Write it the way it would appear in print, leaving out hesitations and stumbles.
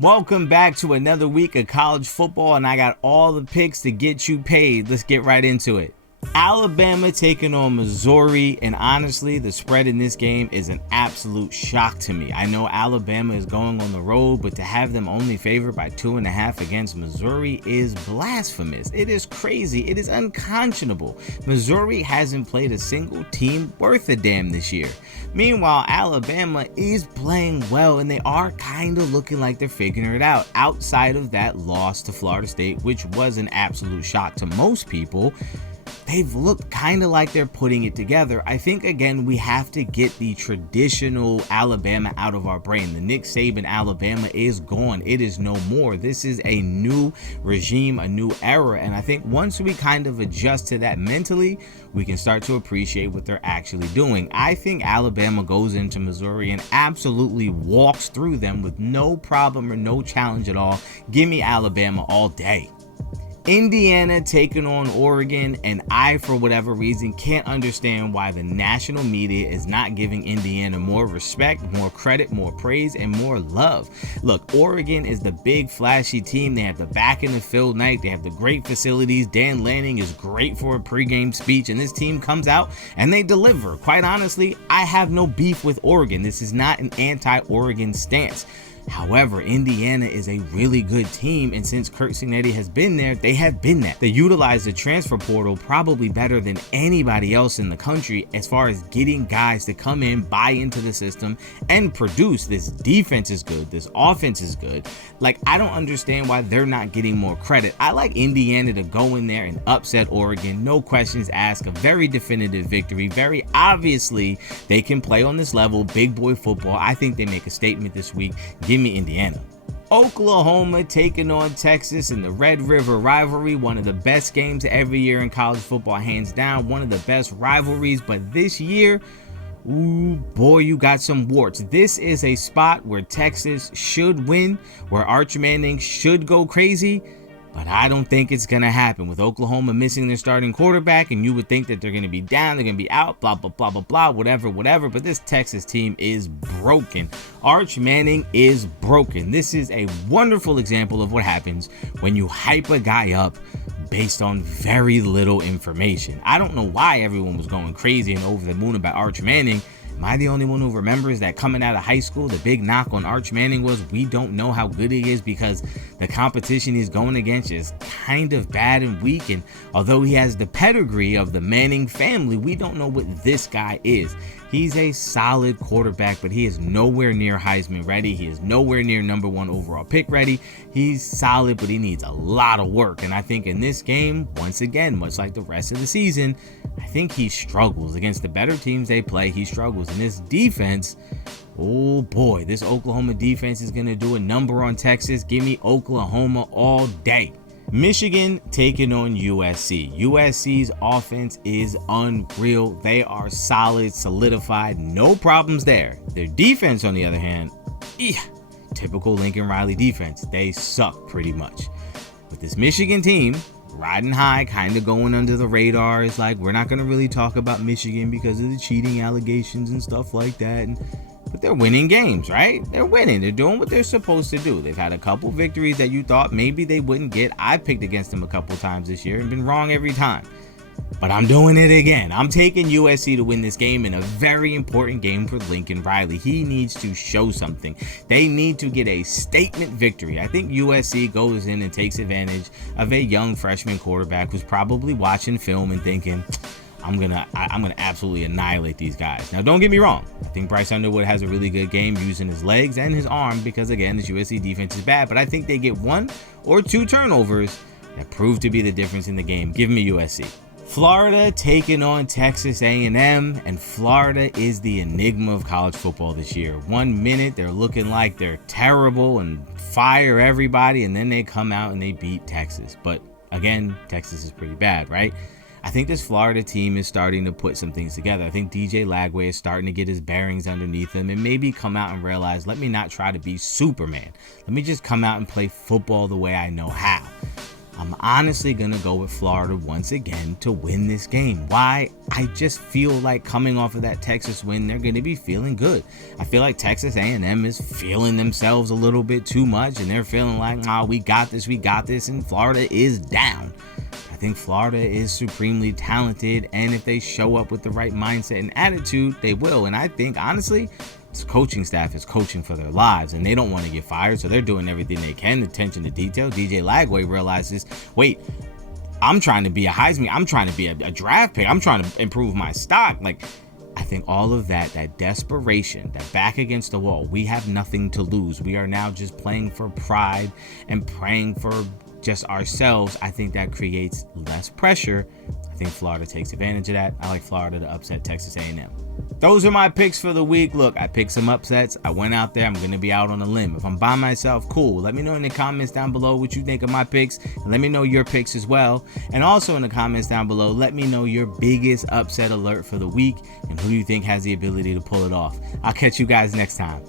Welcome back to another week of college football, and I got all the picks to get you paid. Let's get right into it. Alabama taking on Missouri, and honestly, the spread in this game is an absolute shock to me. I know Alabama is going on the road, but to have them only favored by 2.5 against Missouri is blasphemous. It is crazy. It is unconscionable. Missouri hasn't played a single team worth a damn this year. Meanwhile, Alabama is playing well, and they are kind of looking like they're figuring it out outside of that loss to Florida State, which was an absolute shock to most people. They've looked kind of like they're putting it together. I think, again, we have to get the traditional Alabama out of our brain. The Nick Saban Alabama is gone. It is no more. This is a new regime, a new era. And I think once we kind of adjust to that mentally, we can start to appreciate what they're actually doing. I think Alabama goes into Missouri and absolutely walks through them with no problem or no challenge at all. Give me Alabama all day. Indiana taking on Oregon, and I, for whatever reason, can't understand why the national media is not giving Indiana more respect, more credit, more praise, and more love. Look, Oregon is the big flashy team. They have the back in the field night. They have the great facilities. Dan Lanning is great for a pregame speech, and this team comes out and they deliver. Quite honestly, I have no beef with Oregon. This is not an anti-Oregon stance. However, Indiana is a really good team, and since Curt Cignetti has been there, they have been that. They utilize the transfer portal probably better than anybody else in the country as far as getting guys to come in, buy into the system, and produce. This defense is good. This offense is good. Like, I don't understand why they're not getting more credit. I like Indiana to go in there and upset Oregon. No questions asked. A very definitive victory. Very obviously, they can play on this level. Big boy football. I think they make a statement this week. Give me Indiana. Oklahoma taking on Texas in the Red River rivalry, one of the best games every year in college football, hands down, one of the best rivalries. But this year, ooh boy, you got some warts. This is a spot where Texas should win, where Arch Manning should go crazy, but I don't think it's going to happen with Oklahoma missing their starting quarterback, and you would think that they're going to be down, they're going to be out, blah, blah, blah, blah, blah, whatever, but this Texas team is broken. Arch Manning is broken. This is a wonderful example of what happens when you hype a guy up based on very little information. I don't know why everyone was going crazy and over the moon about Arch Manning. Am I the only one who remembers that coming out of high school, the big knock on Arch Manning was we don't know how good he is because the competition he's going against is kind of bad and weak. And although he has the pedigree of the Manning family, we don't know what this guy is. He's a solid quarterback, but he is nowhere near Heisman ready. He is nowhere near #1 overall pick ready. He's solid, but he needs a lot of work. And I think in this game, once again, much like the rest of the season, I think he struggles. Against the better teams they play, he struggles. And this defense, oh boy, this Oklahoma defense is going to do a number on Texas. Give me Oklahoma all day. Michigan taking on USC. USC's offense is unreal. They are solid, solidified, no problems there. Their defense, on the other hand, typical Lincoln Riley defense. They suck pretty much. But this Michigan team, riding high, kind of going under the radar. It's like, we're not going to really talk about Michigan because of the cheating allegations and stuff like that. But they're winning games, right? They're winning. They're doing what they're supposed to do. They've had a couple victories that you thought maybe they wouldn't get. I picked against them a couple times this year and been wrong every time. But I'm doing it again. I'm taking USC to win this game in a very important game for Lincoln Riley. He needs to show something. They need to get a statement victory. I think USC goes in and takes advantage of a young freshman quarterback who's probably watching film and thinking, I'm gonna absolutely annihilate these guys. Now, don't get me wrong. I think Bryce Underwood has a really good game using his legs and his arm because, again, this USC defense is bad. But I think they get 1 or 2 turnovers that prove to be the difference in the game. Give me USC. Florida taking on Texas A&M, and Florida is the enigma of college football this year. 1 minute they're looking like they're terrible and fire everybody, and then they come out and they beat Texas. But again, Texas is pretty bad, right? I think this Florida team is starting to put some things together. I think DJ Lagway is starting to get his bearings underneath him and maybe come out and realize, let me not try to be Superman. Let me just come out and play football the way I know how. I'm honestly going to go with Florida once again to win this game. Why? I just feel like coming off of that Texas win, they're going to be feeling good. I feel like Texas A&M is feeling themselves a little bit too much, and they're feeling like, we got this, and Florida is down. I think Florida is supremely talented, and if they show up with the right mindset and attitude, they will. And I think, honestly, this coaching staff is coaching for their lives, and they don't want to get fired, so they're doing everything they can. Attention to detail. DJ Lagway realizes, wait, I'm trying to be a Heisman. I'm trying to be a draft pick. I'm trying to improve my stock. Like, I think all of that desperation, that back against the wall, we have nothing to lose. We are now just playing for pride and praying for just ourselves. I think that creates less pressure. I think Florida takes advantage of that. I like Florida to upset Texas A&M. Those are my picks for the week. Look, I picked some upsets. I went out there. I'm going to be out on a limb. If I'm by myself, cool. Let me know in the comments down below what you think of my picks. And let me know your picks as well. And also in the comments down below, let me know your biggest upset alert for the week and who you think has the ability to pull it off. I'll catch you guys next time.